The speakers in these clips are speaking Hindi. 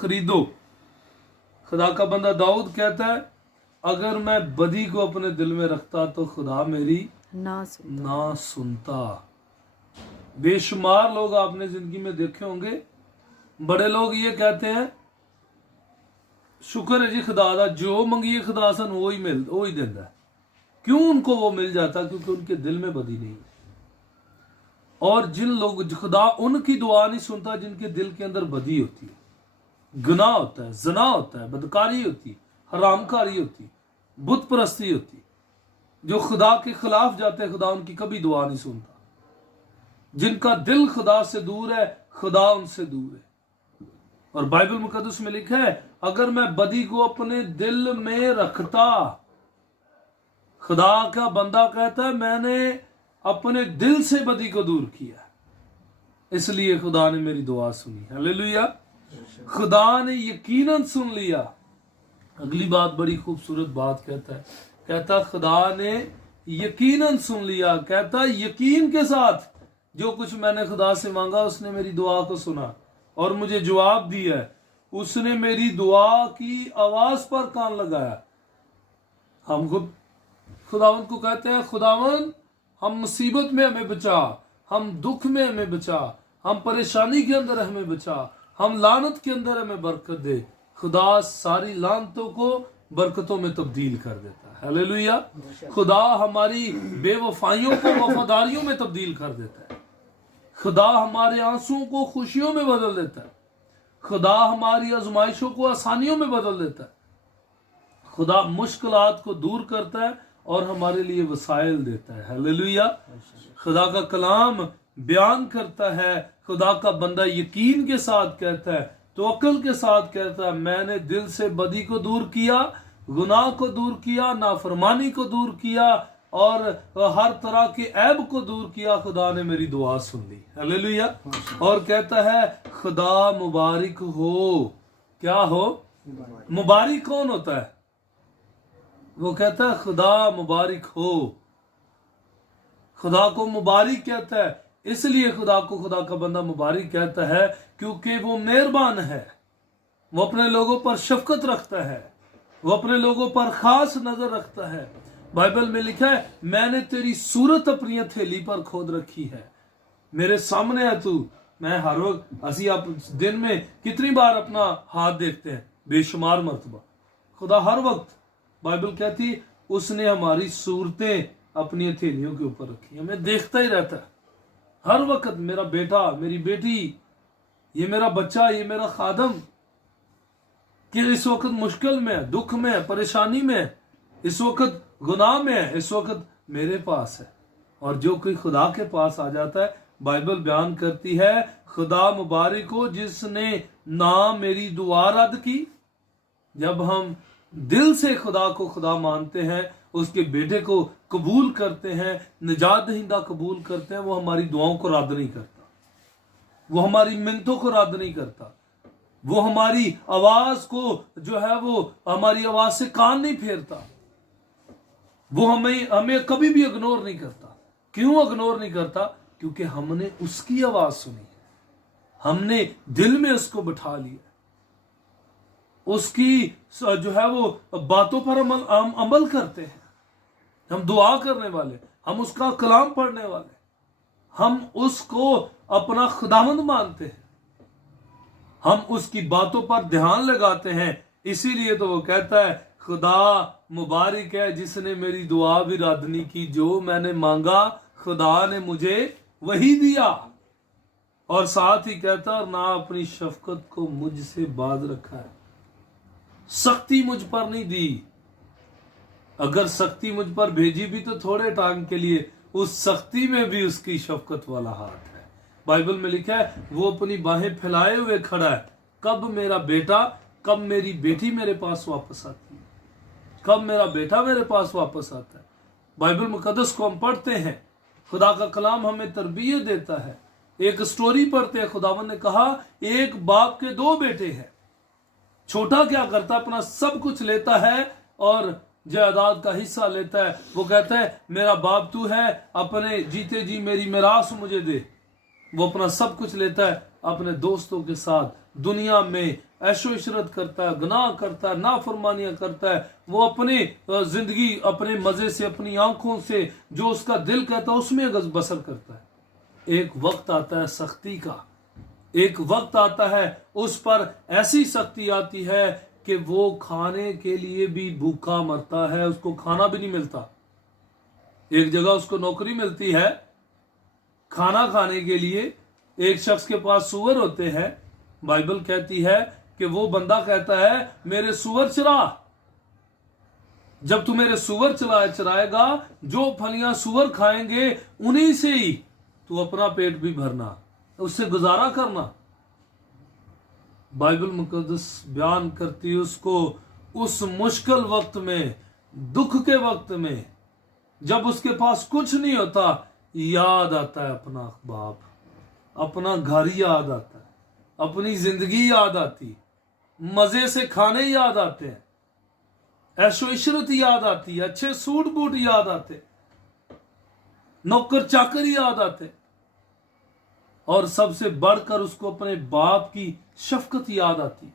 खरीदो। खुदा का बंदा दाऊद कहता है, अगर मैं बदी को अपने दिल में रखता तो खुदा मेरी ना सुनता। बेशुमार लोग आपने जिंदगी में देखे होंगे, बड़े लोग ये कहते हैं, शुक्र है जी खुदा दा, जो मंगिए खुदा सन वो ही देता है। क्यों उनको वो मिल जाता? क्योंकि उनके दिल में बदी नहीं है। और जिन लोग खुदा उनकी दुआ नहीं सुनता जिनके दिल के अंदर बदी होती है, गुनाह होता है, जना होता है, बदकारी होती है, हरामकारी होती है, बुत परस्ती होती है, जो खुदा के खिलाफ जाते हैं, खुदा उनकी कभी दुआ नहीं सुनता। जिनका दिल खुदा से दूर है, खुदा उनसे दूर है। और बाइबल मुकद्दस में लिखा है, अगर मैं बदी को अपने दिल में रखता, खुदा का बंदा कहता है मैंने अपने दिल से बदी को दूर किया, इसलिए खुदा ने मेरी दुआ सुनी। हालेलुया। खुदा ने यकीनन सुन लिया। अगली बात बड़ी खूबसूरत बात कहता खुदा ने यकीनन सुन लिया। कहता यकीन के साथ जो कुछ मैंने खुदा से मांगा उसने मेरी दुआ को सुना और मुझे जवाब दिया है। उसने मेरी दुआ की आवाज पर कान लगाया। हम खुदावन को कहते हैं, खुदावन हम मुसीबत में हमें बचा, हम दुख में हमें बचा, हम परेशानी के अंदर हमें बचा, हम लानत के अंदर हमें बरकत दे। खुदा सारी लानतों को बरकतों में तब्दील कर देता है। हालेलुया। खुदा हमारी बेवफाइयों को वफादारियों में तब्दील कर देता है। खुदा हमारे आंसुओं को खुशियों में बदल देता है। खुदा हमारी आजमाइशों को आसानियों में बदल देता है। खुदा मुश्किलात को दूर करता है और हमारे लिए वसाइल देता है। हालेलुया। खुदा का कलाम बयान करता है, खुदा का बंदा यकीन के साथ कहता है, तवक्कुल के साथ कहता है, मैंने दिल से बदी को दूर किया, गुनाह को दूर किया, नाफरमानी को दूर किया और हर तरह के ऐब को दूर किया। खुदा ने मेरी दुआ सुन ली। हालेलुया। और कहता है, खुदा मुबारक हो। क्या हो? मुबारक कौन होता है? वो कहता है खुदा मुबारक हो। खुदा को मुबारक कहता है, इसलिए खुदा को खुदा का बंदा मुबारक कहता है क्योंकि वो मेहरबान है, वो अपने लोगों पर शफकत रखता है, वो अपने लोगों पर खास नजर रखता है। बाइबल में लिखा है, मैंने तेरी सूरत अपनी हथेली पर खोद रखी है, मेरे सामने है तू। मैं हर वक्त असी आप दिन में कितनी बार अपना हाथ देखते हैं? बेशुमार मर्तबा। खुदा हर वक्त, बाइबल कहती है, उसने हमारी सूरतें अपनी हथेलियों के ऊपर रखी, हमें देखता ही रहता है हर वक्त। मेरा बेटा, मेरी बेटी, ये मेरा बच्चा, ये मेरा खादम कि इस वक्त मुश्किल में है, दुख में है, परेशानी में है, इस वक्त गुनाह में है, इस वक्त मेरे पास है। और जो कोई खुदा के पास आ जाता है, बाइबल बयान करती है, खुदा मुबारक हो जिसने ना मेरी दुआ रद्द की। जब हम दिल से खुदा को खुदा मानते हैं, उसके बेटे को कबूल करते हैं, निजात दहिंदा कबूल करते हैं, वो हमारी दुआओं को रद्द नहीं करता, वो हमारी मिन्नतों को रद्द नहीं करता, वो हमारी आवाज को जो है वो हमारी आवाज से कान नहीं फेरता, वो हमें कभी भी इग्नोर नहीं करता। क्यों इग्नोर नहीं करता? क्योंकि हमने उसकी आवाज सुनी है, हमने दिल में उसको बिठा लिया, उसकी जो है वो बातों पर हम अमल करते हैं। हम दुआ करने वाले, हम उसका कलाम पढ़ने वाले, हम उसको अपना खुदावंद मानते हैं, हम उसकी बातों पर ध्यान लगाते हैं। इसीलिए तो वो कहता है, खुदा मुबारक है जिसने मेरी दुआ भी रद्द नहीं की, जो मैंने मांगा खुदा ने मुझे वही दिया। और साथ ही कहता, ना अपनी शफकत को मुझसे बाज रखा है, सख्ती मुझ पर नहीं दी। अगर सख्ती मुझ पर भेजी भी तो थोड़े टाइम के लिए, उस सख्ती में भी उसकी शफकत वाला हाथ है। बाइबल में लिखा है, वो अपनी बाहें फैलाए हुए खड़ा है, कब मेरा बेटा, कब मेरी बेटी मेरे पास वापस आती है, कब मेरा बेटा मेरे पास वापस आता है। बाइबल मुकद्दस को हम पढ़ते हैं, खुदा का कलाम हमें तरबियत देता है। एक स्टोरी पढ़ते हैं, खुदावन ने कहा, एक बाप के दो बेटे हैं। छोटा क्या करता, अपना सब कुछ लेता है और जायदाद का हिस्सा लेता है। वो कहता है, मेरा बाप तू है, अपने जीते जी मेरी मिरास मुझे दे। वो अपना सब कुछ लेता है, अपने दोस्तों के साथ दुनिया में ऐशो इशरत करता है, गुनाह करता है, नाफरमानियां करता है, वो अपनी जिंदगी अपने मजे से, अपनी आंखों से, जो उसका दिल कहता है उसमें बसर करता है। एक वक्त आता है सख्ती का, एक वक्त आता है उस पर ऐसी सख्ती आती है कि वो खाने के लिए भी भूखा मरता है, उसको खाना भी नहीं मिलता। एक जगह उसको नौकरी मिलती है खाना खाने के लिए, एक शख्स के पास सूअर होते हैं। बाइबल कहती है कि वो बंदा कहता है मेरे सूअर चरा, जब तू मेरे सूअर चराएगा, जो फलियां सूअर खाएंगे उन्हीं से ही तू अपना पेट भी भरना, उससे गुजारा करना। बाइबल मुकद्दस बयान करती है उसको उस मुश्किल वक्त में, दुख के वक्त में, जब उसके पास कुछ नहीं होता, याद आता है अपना बाप, अपना घर याद आता है, अपनी जिंदगी याद आती, मजे से खाने याद आते हैं, ऐशो इशरत याद आती है, अच्छे सूट बूट याद आते, नौकर चाकर याद आते, और सबसे बढ़कर उसको अपने बाप की शफकत याद आती।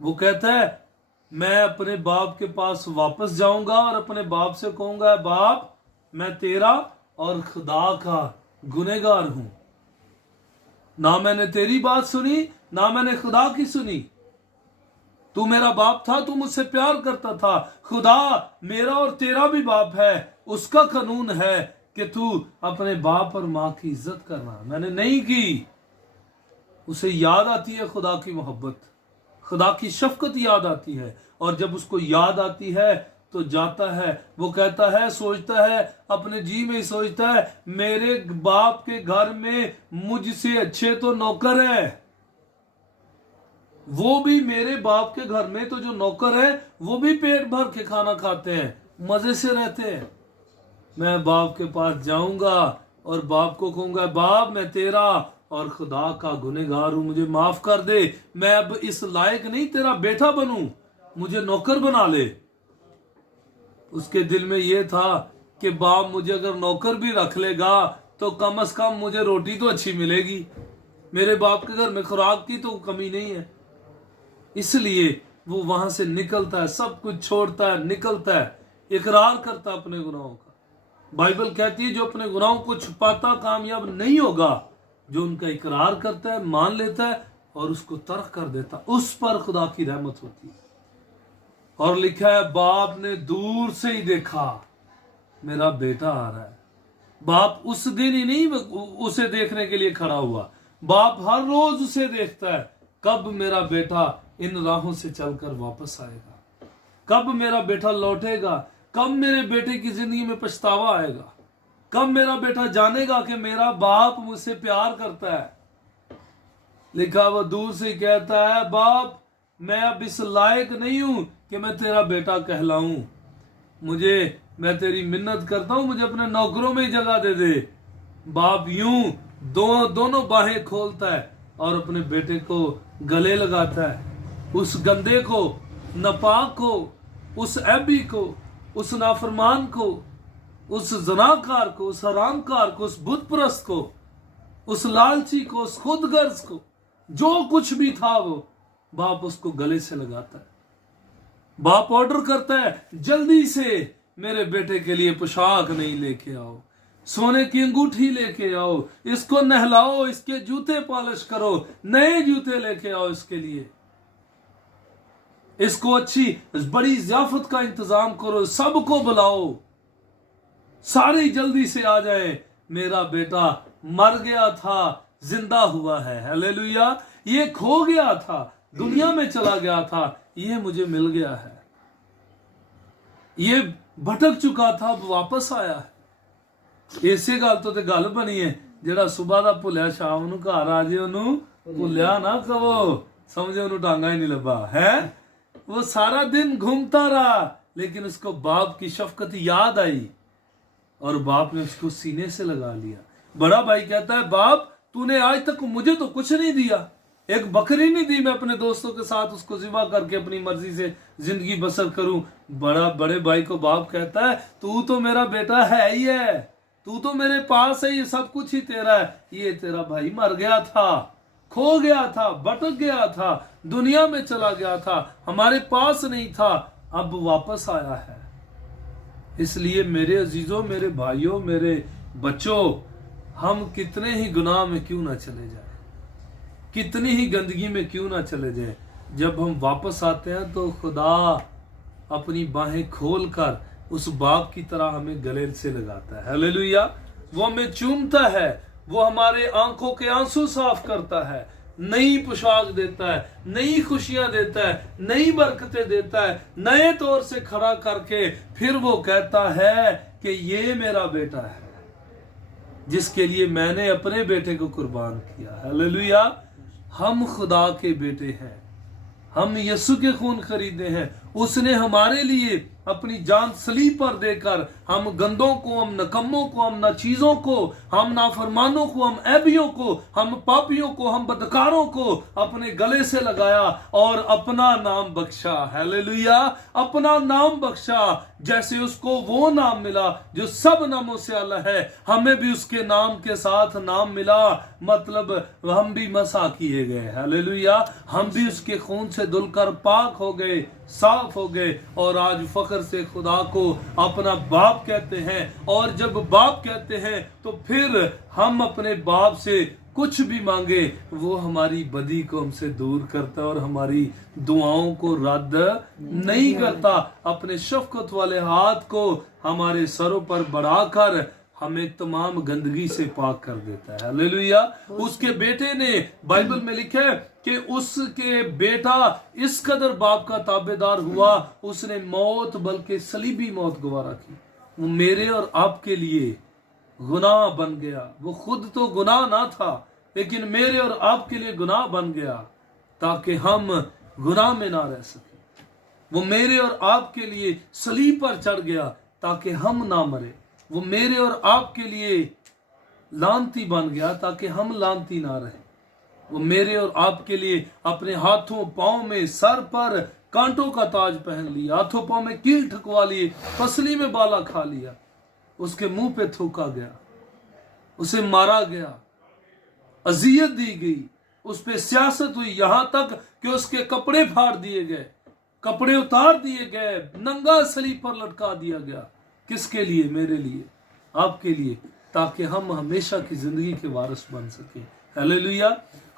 वो कहता है मैं अपने बाप के पास वापस जाऊंगा और अपने बाप से कहूंगा बाप मैं तेरा और खुदा का गुनहगार हूं, ना मैंने तेरी बात सुनी ना मैंने खुदा की सुनी। तू मेरा बाप था, तू मुझसे प्यार करता था, खुदा मेरा और तेरा भी बाप है, उसका कानून है कि तू अपने बाप और मां की इज्जत करना, मैंने नहीं की। उसे याद आती है खुदा की मोहब्बत, खुदा की शफकत याद आती है, और जब उसको याद आती है तो जाता है, वो कहता है, सोचता है, अपने जी में ही सोचता है मेरे बाप के घर में मुझसे अच्छे तो नौकर है, वो भी मेरे बाप के घर में तो जो नौकर है वो भी पेट भर के खाना खाते हैं, मजे से रहते हैं। मैं बाप के पास जाऊंगा और बाप को कहूंगा बाप मैं तेरा और खुदा का गुनहगार हूं, मुझे माफ कर दे, मैं अब इस लायक नहीं तेरा बेटा बनूं, मुझे नौकर बना ले। उसके दिल में यह था कि बाप मुझे अगर नौकर भी रख लेगा तो कम से कम मुझे रोटी तो अच्छी मिलेगी, मेरे बाप के घर में खुराक की तो कमी नहीं है। इसलिए वो वहां से निकलता है, सब कुछ छोड़ता है, निकलता है, इकरार करता है अपने गुनाहों का। बाइबल कहती है जो अपने गुनाहों को छुपाता कामयाब नहीं होगा, जो उनका इकरार करता है, मान लेता है और उसको तर्क कर देता, उस पर खुदा की रहमत होती है। और लिखा है बाप ने दूर से ही देखा मेरा बेटा आ रहा है। बाप उस दिन ही नहीं उसे देखने के लिए खड़ा हुआ, बाप हर रोज उसे देखता है, कब मेरा बेटा इन राहों से चलकर वापस आएगा, कब मेरा बेटा लौटेगा, कब मेरे बेटे की जिंदगी में पछतावा आएगा, कब मेरा बेटा जानेगा कि मेरा बाप मुझसे प्यार करता है। लिखा वो दूर से कहता है बाप मैं अब इस लायक नहीं हूं कि मैं तेरा बेटा कहलाऊं, मैं तेरी मिन्नत करता हूं, मुझे अपने नौकरों में ही जगह दे दे। बाप यूं दोनों बाहें खोलता है और अपने बेटे को गले लगाता है, उस गंदे को, नापाक को, उस ऐबी को, उस नाफरमान को, उस जनाकार को, उस हरामकार को, उस बुत परस्त को, उस लालची को, उस खुदगर्ज को, जो कुछ भी था वो बाप उसको गले से लगाता है। बाप ऑर्डर करता है जल्दी से मेरे बेटे के लिए पोशाक नहीं लेके आओ, सोने की अंगूठी लेके आओ, इसको नहलाओ, इसके जूते पॉलिश करो, नए जूते लेके आओ इसके लिए, इसको अच्छी बड़ी ज़ियाफत का इंतजाम करो, सबको बुलाओ, सारे जल्दी से आ जाए, मेरा बेटा मर गया था जिंदा हुआ है, हालेलुया। ये खो गया था, दुनिया में चला गया था, ये मुझे मिल गया है, ये भटक चुका था अब वापस आया है। इसे गल तो गल बनी है जेड़ा सुबह का भुलिया शाम नूं घर आ जाए ओनू भुलिया ना कहो, समझे ओनू टांगा ही नहीं लभा है। वो सारा दिन घूमता रहा लेकिन उसको बाप की शफकत याद आई और बाप ने उसको सीने से लगा लिया। बड़ा भाई कहता है बाप तूने आज तक मुझे तो कुछ नहीं दिया, एक बकरी नहीं दी मैं अपने दोस्तों के साथ उसको ज़िबा करके अपनी मर्जी से जिंदगी बसर करूं। बड़े भाई को बाप कहता है तू तो मेरा बेटा है ही है, तू तो मेरे पास है, ये सब कुछ ही तेरा है। ये तेरा भाई मर गया था, खो गया था, भटक गया था, दुनिया में चला गया था, हमारे पास नहीं था, अब वापस आया है। इसलिए मेरे अजीजों, मेरे भाइयों, मेरे बच्चों, हम कितने ही गुनाह में क्यों ना चले जाए, कितनी ही गंदगी में क्यों ना चले जाए, जब हम वापस आते हैं तो खुदा अपनी बाहें खोलकर उस बाप की तरह हमें गले से लगाता है। हालेलुया। वो हमें चूमता है, वो हमारे आंखों के आंसू साफ करता है, नई पोशाक देता है, नई खुशियां देता है, नई बरकतें देता है, नए तौर से खड़ा करके फिर वो कहता है कि ये मेरा बेटा है जिसके लिए मैंने अपने बेटे को कुर्बान किया। हालेलुया। हम खुदा के बेटे हैं, हम यीशु के खून खरीदे हैं। उसने हमारे लिए अपनी जान सलीब पर देकर हम गंदों को, हम नकम्मों को, हम नाचीजों को, हम नाफरमानों को, हम ऐबियों को, हम पापियों को, हम बदकारों को अपने गले से लगाया और अपना नाम बख्शा। हालेलुया। अपना नाम बख्शा, जैसे उसको वो नाम मिला जो सब नामों से अलग है, हमें भी उसके नाम के साथ नाम मिला। मतलब हम भी मसा किए गए। हालेलुया। हम भी उसके खून से धुलकर पाक हो गए, साफ हो गए और आज फख्र से खुदा को अपना बाप कहते हैं। और जब बाप कहते हैं तो फिर हम अपने बाप से कुछ भी मांगे वो हमारी बदी को हमसे दूर करता और हमारी दुआओं को रद्द नहीं करता। अपने शफकत वाले हाथ को हमारे सरों पर बढ़ाकर हमें तमाम गंदगी से पाक कर देता है। हालेलुया। उसके बेटे ने, बाइबल में लिखा है कि उसके बेटा इस कदर बाप का ताबेदार हुआ, उसने मौत बल्कि सलीबी मौत गवारा की। वो मेरे और आपके लिए गुनाह बन गया। वो खुद तो गुनाह ना था, लेकिन मेरे और आपके लिए गुनाह बन गया ताकि हम गुनाह में ना रह सके। वो मेरे और आपके लिए सलीब पर चढ़ गया ताकि हम ना मरे। वो मेरे और आपके लिए लानती बन गया ताकि हम लानती ना रहे। वो मेरे और आपके लिए अपने हाथों पांव में, सर पर कांटों का ताज पहन लिया, हाथों पांव में कील ठकवा लिए, पसली में बाला खा लिया, उसके मुंह पे थूका गया, उसे मारा गया, अजियत दी गई, उस पे सियासत हुई, यहां तक कि उसके कपड़े फाड़ दिए गए, कपड़े उतार दिए गए, नंगा सलीब पर लटका दिया गया। किसके लिए? मेरे लिए, आपके लिए, ताकि हम हमेशा की जिंदगी के वारिस बन सके। हालेलुया।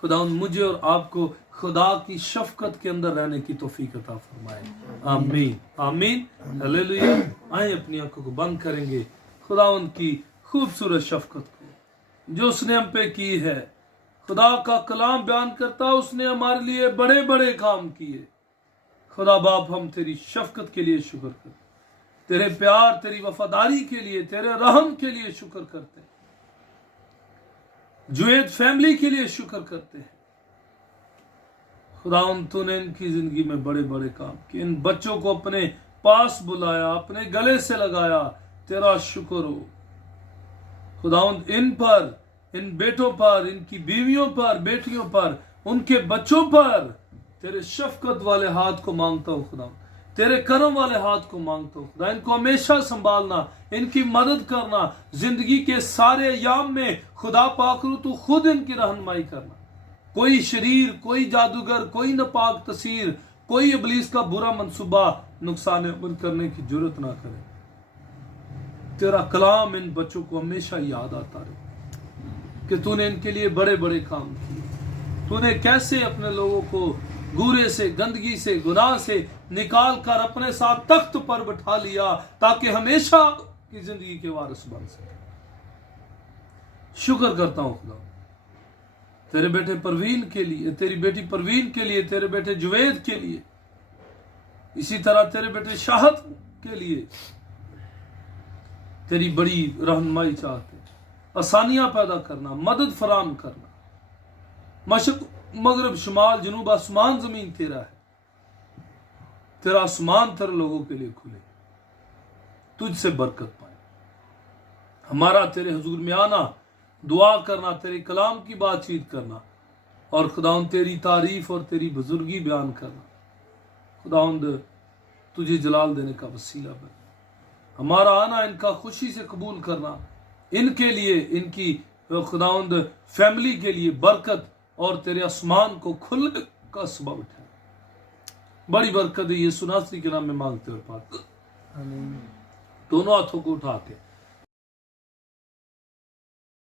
खुदा मुझे और आपको खुदा की शफकत के अंदर रहने की तौफीक अता फरमाए। आमीन, आमीन, हालेलुया। आए अपनी आंखों को बंद करेंगे, खुदा उनकी खूबसूरत शफकत को जो उसने हम पे की है। खुदा का कलाम बयान करता, उसने हमारे लिए बड़े बड़े काम किए। खुदा बाप, हम तेरी शफकत के लिए शुक्र करते, तेरे प्यार, तेरी वफादारी के लिए, तेरे रहम के लिए शुक्र करते हैं। जुएद फैमिली के लिए शुक्र करते हैं। खुदा तूने इनकी जिंदगी में बड़े बड़े काम किए, इन बच्चों को अपने पास बुलाया, अपने गले से लगाया, तेरा शुक्र हो। खुदा इन पर, इन बेटों पर, इनकी बीवियों पर, बेटियों पर, उनके बच्चों पर तेरे शफकत वाले हाथ को मांगता हूं खुदा, तेरे करम वाले हाथ को मांगता हूं खुदा। इनको हमेशा संभालना, इनकी मदद करना, जिंदगी के सारे अयाम में खुदा पाकरू तू खुद इनकी रहनुमाई करना। कोई शरीर, कोई जादूगर, कोई नापाक तस्वीर, कोई इब्लीस का बुरा मंसूबा नुकसान अमल करने की जरूरत ना करे। तेरा कलाम इन बच्चों को हमेशा याद आता रहे कि तूने इनके लिए बड़े बड़े काम किए। तूने कैसे अपने लोगों को गुरे से, गंदगी से, गुनाह से निकाल कर अपने साथ तख्त पर बैठा लिया ताकि हमेशा की जिंदगी के वारिस बन सके। शुक्र करता हूं खुदा तेरे बेटे परवीन के लिए, तेरी बेटी परवीन के लिए, तेरे बेटे जुवेद के लिए, इसी तरह तेरे बेटे शाहद के लिए तेरी बड़ी रहनुमाई चाहते, आसानियां पैदा करना, मदद फराम करना। मशक, मगरब, शुमाल, जनूब, आसमान जमीन तेरा है। तेरा आसमान तेरे लोगों के लिए खुले, तुझसे बरकत पाए। हमारा तेरे हुजूर में आना, दुआ करना, तेरे कलाम की बातचीत करना और खुदावंद तेरी तारीफ और तेरी बुजुर्गी बयान करना, खुदावंद तुझे जलाल देने का वसीला बन। हमारा आना इनका खुशी से कबूल करना, इनके लिए, इनकी खुदावंद फैमिली के लिए बरकत और तेरे आसमान को पक्का सबब ठहरे। बड़ी बरकत यीशु नासरी के नाम में मांगते और पाते। दोनों हाथों को उठा के